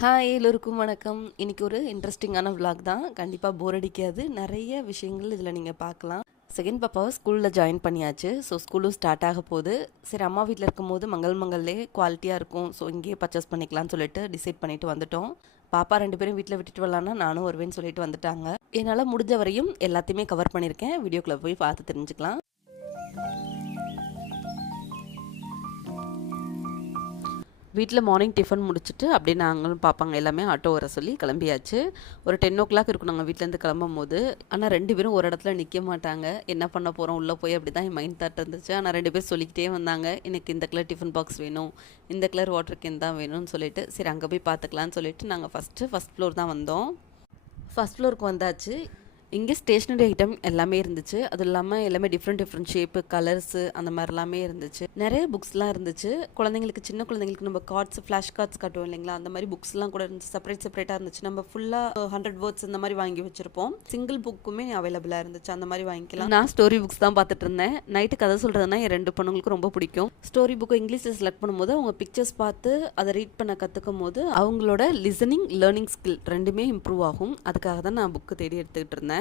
Hi எல்லோருக்கும் வணக்கம். இன்னைக்கு ஒரு இன்ட்ரெஸ்டிங்கான vlog தான். கண்டிப்பாக போர் அடிக்காது. நிறைய விஷயங்கள் இதில் நீங்கள் பார்க்கலாம். செகண்ட் பாப்பாவை ஸ்கூலில் ஜாயின் பண்ணியாச்சு. ஸோ ஸ்கூலும் ஸ்டார்ட் ஆக போகுது. சரி அம்மா வீட்டில் இருக்கும்போது மங்கள் மங்கல்லே குவாலிட்டியாக இருக்கும். ஸோ இங்கேயே பர்ச்சேஸ் பண்ணிக்கலாம்னு சொல்லிட்டு டிசைட் பண்ணிட்டு வந்துட்டோம். பாப்பா ரெண்டு பேரும் வீட்டில் விட்டுட்டு வரலான்னா நானும் வருவேன்னு சொல்லிட்டு வந்துட்டாங்க. என்னால் முடிஞ்ச வரையும் எல்லாத்தையுமே கவர் பண்ணியிருக்கேன். வீடியோக்குள்ளே போய் பார்த்து தெரிஞ்சுக்கலாம். வீட்டில் மார்னிங் டிஃபன் முடிச்சுட்டு அப்படியே நாங்களும் பார்ப்பாங்க எல்லாமே ஆட்டோ வர சொல்லி கிளம்பியாச்சு. ஒரு டென் ஓ கிளாக் இருக்கும் நாங்கள் வீட்டிலேருந்து கிளம்பும் போது ஆனால் ரெண்டு பேரும் ஒரு இடத்துல நிற்க மாட்டாங்க. என்ன பண்ண போகிறோம் உள்ளே போய் அப்படி தான் என் மைண்ட் தாட் இருந்துச்சு. ஆனால் ரெண்டு பேர் சொல்லிக்கிட்டே வந்தாங்க. எனக்கு இந்த கலர் டிஃபன் பாக்ஸ் வேணும். இந்த கலர் வாட்டர் கேன் தான் வேணும்னு சொல்லிட்டு சரி அங்கே போய் பார்த்துக்கலான்னு சொல்லிட்டு நாங்கள் ஃபஸ்ட்டு ஃபஸ்ட் ஃப்ளோர் தான் வந்தோம். ஃபஸ்ட் ஃப்ளோருக்கு வந்தாச்சு. இங்கே ஸ்டேஷ்னரி ஐட்டம் எல்லாமே இருந்துச்சு. அது இல்லாமல் எல்லாமே டிஃப்ரெண்ட் டிஃப்ரெண்ட் ஷேப்பு கலர்ஸு அந்த மாதிரி எல்லாமே இருந்துச்சு. நிறைய புக்ஸ்லாம் இருந்துச்சு. குழந்தைங்களுக்கு சின்ன குழந்தைங்களுக்கு நம்ம கார்ட்ஸ் ஃப்ளாஷ் கார்ட்ஸ் காட்டுவோம் இல்லைங்களா? அந்த மாதிரி புக்ஸ்லாம் கூட இருந்துச்சு. செப்பரேட் செப்பரேட்டாக இருந்துச்சு. நம்ம ஃபுல்லாக ஹண்ட்ரட் வேர்ட்ஸ் இந்த மாதிரி வாங்கி வச்சிருப்போம். சிங்கிள் புக்குமே அவைலபிளாக இருந்துச்சு. அந்த மாதிரி வாங்கிக்கலாம். நான் ஸ்டோரி புக்ஸ் தான் பார்த்துட்டு இருந்தேன். நைட்டு கதை சொல்கிறதுனா என் ரெண்டு பொண்ணுங்களுக்கு ரொம்ப பிடிக்கும். ஸ்டோரி புக்கை இங்கிலீஷில் செலக்ட் பண்ணும்போது அவங்க பிக்சர்ஸ் பார்த்து அதை ரீட் பண்ண கற்றுக்கும் போது அவங்களோட லிசனிங் லேர்னிங் ஸ்கில் ரெண்டுமே இம்ப்ரூவ் ஆகும். அதுக்காக தான் நான் புக்கு தேடி எடுத்துக்கிட்டு இருந்தேன்.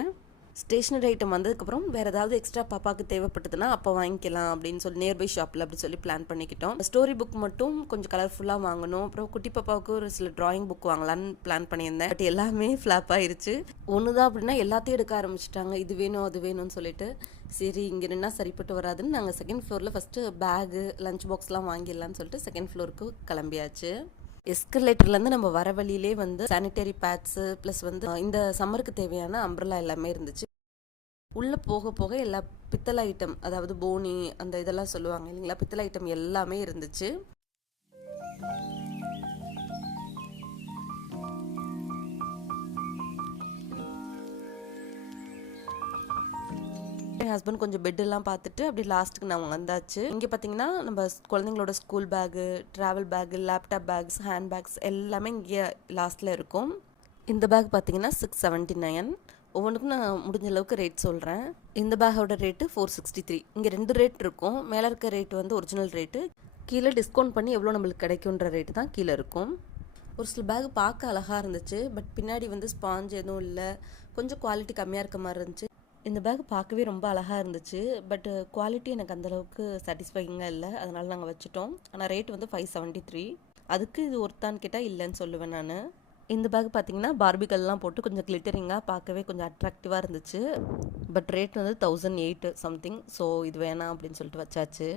ஸ்டேஷ்னரி ஐட்டம் வந்ததுக்கப்புறம் வேறு ஏதாவது எக்ஸ்ட்ரா பாப்பாவுக்கு தேவைப்பட்டதுன்னா அப்போ வாங்கிக்கலாம் அப்படின்னு சொல்லி நியர்பை ஷாப்பில் அப்படி சொல்லி பிளான் பண்ணிக்கிட்டோம். ஸ்டோரி புக் மட்டும் கொஞ்சம் கலர்ஃபுல்லாக வாங்கணும். அப்புறம் குட்டி பாப்பாவுக்கு ஒரு சில டிராயிங் புக் வாங்கலான்னு பிளான் பண்ணியிருந்தேன். பட் எல்லாமே ஃப்ளாப் ஆயிருச்சு. ஒன்று தான் அப்படின்னா எல்லாத்தையும் எடுக்க ஆரம்பிச்சிட்டாங்க. இது வேணும் அது வேணும்னு சொல்லிட்டு சரி இங்கே நின்னா சரிப்பட்டு வராதுன்னு நாங்கள் செகண்ட் ஃப்ளோரில் ஃபஸ்ட்டு பேகு லஞ்ச் பாக்ஸ்லாம் வாங்கிடலான்னு சொல்லிட்டு செகண்ட் ஃப்ளோருக்கு கிளம்பியாச்சு. எஸ்கலேட்டர்லேருந்து நம்ம வர வழியிலே வந்து சானிட்டரி பேட்ஸு ப்ளஸ் வந்து இந்த சம்மருக்கு தேவையான அம்ப்ரலா எல்லாமே இருந்துச்சு. உள்ளே போக போக எல்லா பித்தளை ஐட்டம் அதாவது போனி அந்த இதெல்லாம் சொல்லுவாங்க இல்லைங்களா? பித்தளை ஐட்டம் எல்லாமே இருந்துச்சு. என் ஹஸ்பண்ட் கொஞ்சம் பெட்டெல்லாம் பார்த்துட்டு அப்படி லாஸ்ட்டுக்கு நான் வந்தாச்சு இங்கே பார்த்தீங்கன்னா நம்ம குழந்தைங்களோட school bag travel bag laptop bags hand bags எல்லாமே இங்கே லாஸ்ட்டில் இருக்கும். இந்த பேக் பார்த்தீங்கன்னா சிக்ஸ் செவன்ட்டி நைன் ஒவ்வொன்றுக்கும் நான் முடிஞ்ச அளவுக்கு ரேட் சொல்கிறேன் இந்த பேக்கோட ரேட்டு ஃபோர் சிக்ஸ்டி த்ரீ இங்கே ரெண்டு ரேட் இருக்கும். மேலே இருக்க ரேட் வந்து ஒரிஜினல் ரேட்டு கீழே டிஸ்கவுண்ட் பண்ணி எவ்வளோ நம்மளுக்கு கிடைக்குன்ற ரேட்டு தான் கீழே இருக்கும். ஒரு சில பேக் பார்க்க அழகாக இருந்துச்சு. பட் பின்னாடி வந்து ஸ்பாஞ்ச் எதுவும் இல்லை. கொஞ்சம் குவாலிட்டி கம்மியாக இருக்க மாதிரி இருந்துச்சு. இந்த பேக் பார்க்கவே ரொம்ப அழகாக இருந்துச்சு. பட் குவாலிட்டி எனக்கு அந்தளவுக்கு சாட்டிஸ்ஃபைங்காக இல்லை. அதனால் நாங்கள் வச்சுட்டோம். ஆனால் ரேட் வந்து ஃபைவ் செவன்ட்டி த்ரீ அதுக்கு இது ஒருத்தான்னு கேட்டால் இல்லைன்னு சொல்லுவேன் நான். இந்த பேக் பார்த்தீங்கன்னா பார்பிகல்லாம் போட்டு கொஞ்சம் கிளிட்டரிங்காக பார்க்கவே கொஞ்சம் அட்ராக்டிவாக இருந்துச்சு. பட் ரேட் வந்து தௌசண்ட் எயிட் சம்திங் ஸோ இது வேணாம் அப்படின்னு சொல்லிட்டு வச்சாச்சு.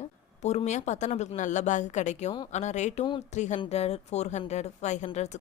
பொறுமையாக பார்த்தா நம்மளுக்கு நல்ல பேக் கிடைக்கும். ஆனால் ரேட்டும் three hundred four hundred five hundred